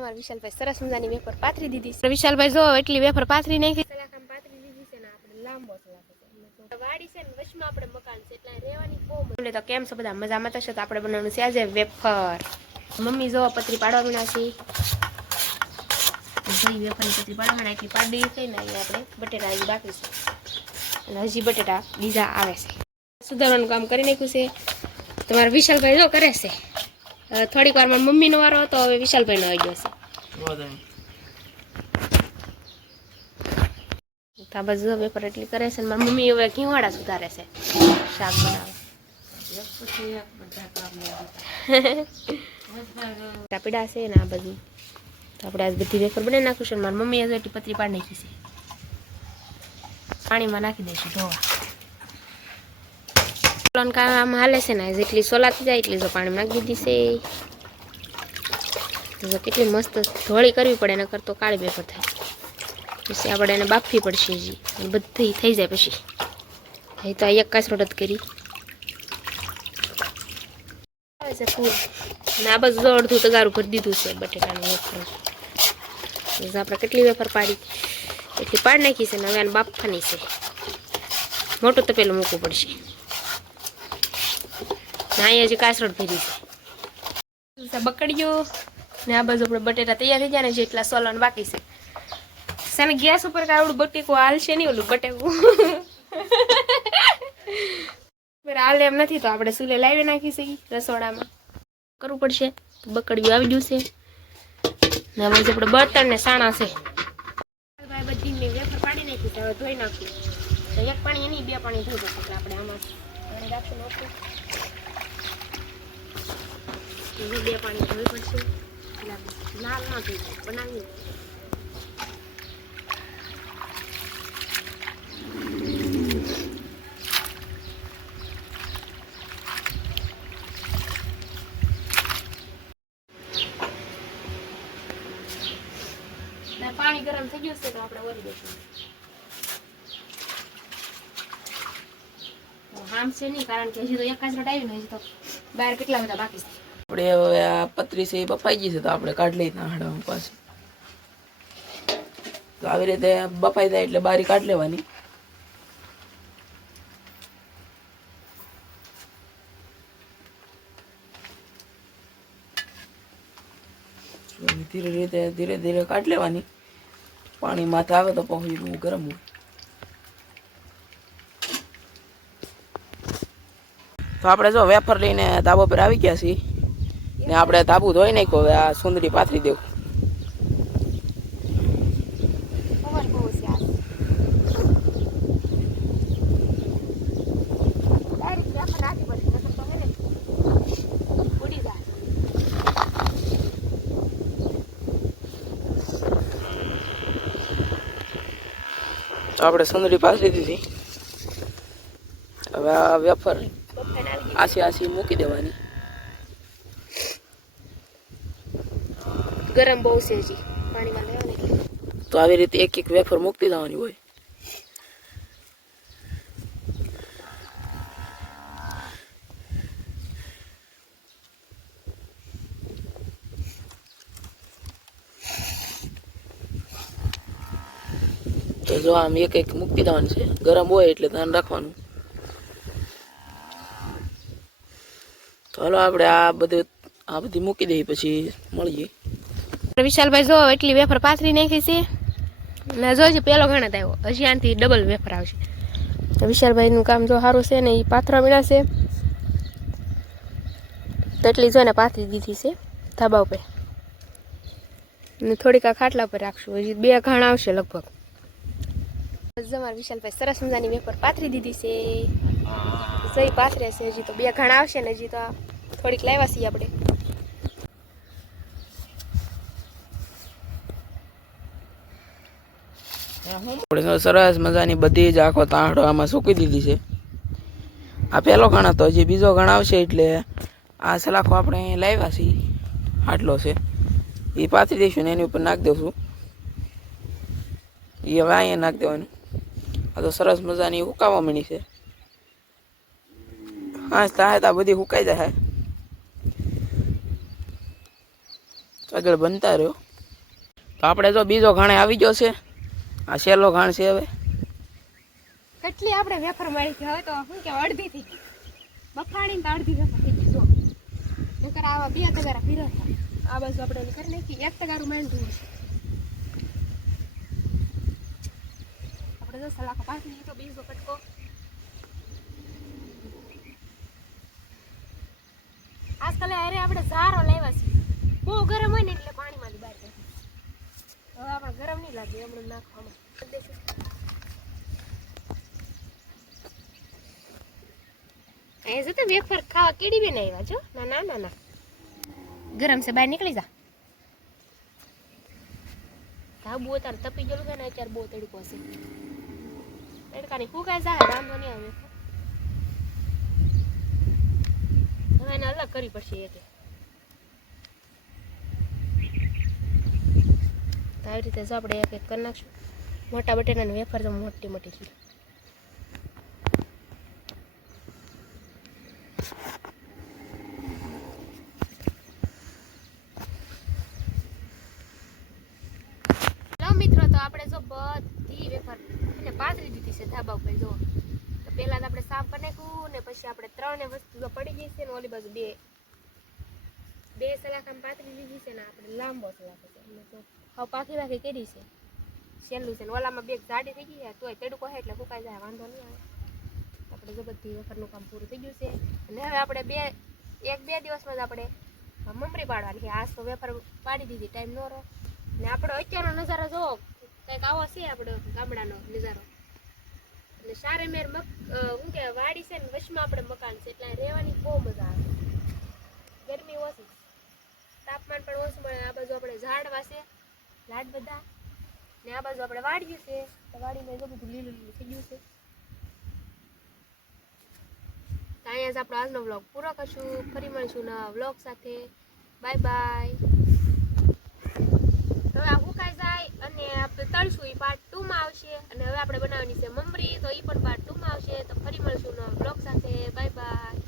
અમાર વિશાલભાઈ સરસ મજાની વેફર પાથરી દીધી છે. વિશાલભાઈ જો એટલી વેફર પાથરી નાખી સલાખામ પાથરી દીધી છે ને આપણે લાંબો સલાખો છે વાડી છે ને વચમાં આપણે મકાન છે એટલે રહેવાની બહુ મજા. તો કેમ છો બધા મજામાં? થશે તો આપણે બનાવવાનું છે આજે વેફર. મમ્મી જો પતરી પાડવા મીના છે. વેફરની પતરી પાડવા એટલી પાડી છે ને આપણે બટેટા હજી બાકી છે અને હજી બટેટા બીજા આવે છે. સુધારવાનું કામ કરી નાખ્યું છે. તમારા વિશાલભાઈ જો કરે છે. થોડીક વાર મારી મમ્મીનો વારો હતો, હવે વિશાલભાઈનો આવી ગયો છે. આ બાજુ વેફર એટલી કરે છે ને મારી મમ્મી હવે ઘીવાડા સુધારે છે, શાક બનાવે. પીડા છે ને આ બાજુ તો આપણે આજ બધી વેફર બનાવી નાખું છે. મારી મમ્મીએ જો એટલી પતરી પાડી નાખી છે. પાણીમાં નાખી દઈશું ધોવા. કામ હાલે છે ને જેટલી સોલાતી જાય એટલી જો પાણી નાખી દીધી છે. કેટલી મસ્ત ધોળી કરવી પડે નકર તો કાળી વેફર થાય. પછી આપણે એને બાફવી પડશે હજી બધી થઈ જાય પછી. એ તો એક કાસરોટ જ કરી આવે છે ફૂલ ને આ બધું અડધું તગારું ભરી દીધું છે બટેટાનું વેફર. આપણે કેટલી વેફર પાડી એટલી પાડી નાખી છે ને હવે આને બાફવાની છે. મોટું તો પેલું મૂકવું પડશે. અહીંયા હજી કાસરોટ ભરી છે બકડીઓ ને આ બાજુ આપણે બટેટા તૈયાર થઈ જાય ને જેટલા સોલન બાકી છે. સામે ગેસ ઉપર કાવડું બટેકું હાલશે નહીં, ઓલું બટેકું હાલે એમ નથી તો આપણે ચૂલે લાવી નાખી છે રસોડામાં કરવું પડશે. બકડીઓ આવી ગયું છે ને હવે આપણે બર્તન ને સાણા છે. બધી વેફર પાડી નાખી છે, હવે ધોઈ નાખ્યું. એક પાણી એની બે પાણી ધોઈ જશે આપણે આમાં પાણી રાખી નાખું. બે પાણી ધોઈ પડશે લાલ ના થઈ જાય બનાવી. પાણી ગરમ થઈ ગયું છે તો આપણે ઓરી દઈશું. આમ છે નહીં કારણ કે હજી તો એક કાચરોટ આવી ને હજી તો બહાર કેટલા બધા બાકી છે. આપણે હવે આ પતરી છે એ બફાઈ ગઈ છે તો આપણે કાઢી લઈ હાડવા પાછી. તો આવી રીતે બફાઈ જાય એટલે બારી કાઢી લેવાની. ધીરે ધીરે કાઢી લેવાની. પાણી માથે આવે તો પછી ગરમ હોય. તો આપણે જો વેફર લઈને ધાબા પર આવી ગયા છીએ ને આપણે ધાબુ ધોઈ નાખ્યો. હવે આ સુંદરી પાથરી દેવું. તો આપણે સુંદરી પાથરી દીધી. હવે આ વેફર આસી આસી મૂકી દેવાની. ગરમ બહુ છે હજી પાણીમાં લેવાની. તો આવી રીતે એક એક વેફર મૂકતી જવાની હોય. તો જો આમ એક એક મૂકતી જવાનું છે. ગરમ હોય એટલે ધ્યાન રાખવાનું. તો હાલો આપણે આ બધી મૂકી દઈએ પછી મળીએ. વિશાલભાઈ જો એટલી વેફર પાથરી નાખી છે ને જોઈશે પેલો ગણત આવ્યો. હજી આનાથી ડબલ વેફર આવશે. વિશાલભાઈનું કામ જો સારું છે ને એ પાથરા મીણા છે તો એટલી જોઈને પાથરી દીધી છે ધાબા ઉપર ને થોડીક આ ખાટલા ઉપર રાખશું. હજી બે ઘાણ આવશે લગભગ. અમારા વિશાલભાઈ સરસ મજાની વેફર પાથરી દીધી છે. સહી પાથરે છે. હજી તો બે ઘાણ આવશે ને હજી તો થોડીક લાવ્યા છીએ આપણે. સરસ મજાની બધી જ આખો તાંડો આમાં સૂકી દીધી છે. આ પહેલો ઘણ હતો, હજી બીજો ઘણ આવશે એટલે આ સલાખો આપણે લાવ્યા છીએ આટલો છે એ પાથરી દઈશું ને એની ઉપર નાખી દઈશું. એ હવે અહીંયા નાખી દેવાનું. આ તો સરસ મજાની હુકાવા માંડી છે. હા થાય તો બધી હુકાઈ જાય. આગળ બનતા રહ્યો. તો આપણે જો બીજો ઘાણે આવી ગયો છે. આ છેલ્લો ઘાણ છે હવે. કેટલી આપણે વેફર મળી ગઈ હવે તો શું કે અડધી થઈ ગઈ બફાણી ને અડધી વેફર થઈ ગઈ જો નકર આવા 2 તગારા પીરો આ બાજુ આપણે કરી નાખી 1 તગારું માંડવું છે આપણે તો સલાખો પાછી લીધો બીજો કટકો આજકાલ અરે આપણે ઝારો લાવ્યા છે બહુ ગરમ હોય ને એટલે પાણીમાંથી બહાર કાઢી હવે આપણે ગરમ નહીં લાગે હમણાં નાખવામાં દેશું ऐसे तो वेफर खावा केड़ी भी नहीं वाजो ना ना ना ना गरम से बाहर निकली जा ता बोतार तपी गेलु के ना चार बोतड़ी कोसे तड़का ની ફૂકાય જાય વાંધો નહીં આવે હવે એને અલગ કરી પડશે એક આવી રીતે જ આપણે એક એક કરી નાખશું મોટા બટેટાની વેફર તો મોટી મોટી છે આપણે જો બધી વેફર એને પાથરી દીધી છે ધાબા ઉપર જો તો પહેલા તો આપણે સાફ કરી નાખ્યું ને પછી આપણે 3 વસ્તુ તો પડી ગઈ છે ને ઓલી બાજુ બે સલાખામ પાથરી દીધી છે ને આપણે લાંબો સલાખો છે એટલે તો હવે પાકી પાકી કરી છે છેલ્લું છે ને ઓલામાં બે જાડી થઈ ગઈ તોય તડકો હે એટલે ફૂકાઈ જાય વાંધો નહીં આવે આપણે જો બધી વેફરનું કામ પૂરું થઈ ગયું છે અને હવે આપણે 1-2 દિવસમાં જ આપણે મમરી પાડવાની આજ તો વેફર પાડી દીધી ટાઈમ ન રહો ને આપણો અત્યારનો નજારો જોવો કંઈક આવો છે આપણો ગામડાનો નજારો એટલે સારે મેર શું કે વાડી છે ને વચમાં આપણે મકાન છે એટલે રહેવાની બહુ મજા આવે ગરમી ઓછી તાપમાન પણ ઓછું મળે આ બાજુ આપણે ઝાડવા છે લાડ બધા ને આ બાજુ આપણે વાડી છે તો વાડીમાં જો બધું લીલું લીલું થઈ ગયું છે તો અહીંયા જ આપણો આજનો વ્લોગ પૂરો કરશું ફરી મળીશું નવા વ્લોગ સાથે બાય બાય હવે આ ફૂકાઈ જાય અને આપણે તળશું એ પાર્ટ 2 માં આવશે અને હવે આપણે બનાવવાની છે મમરી તો એ પણ પાર્ટ 2 માં આવશે તો ફરી મળશું નવા બ્લોગ સાથે બાય બાય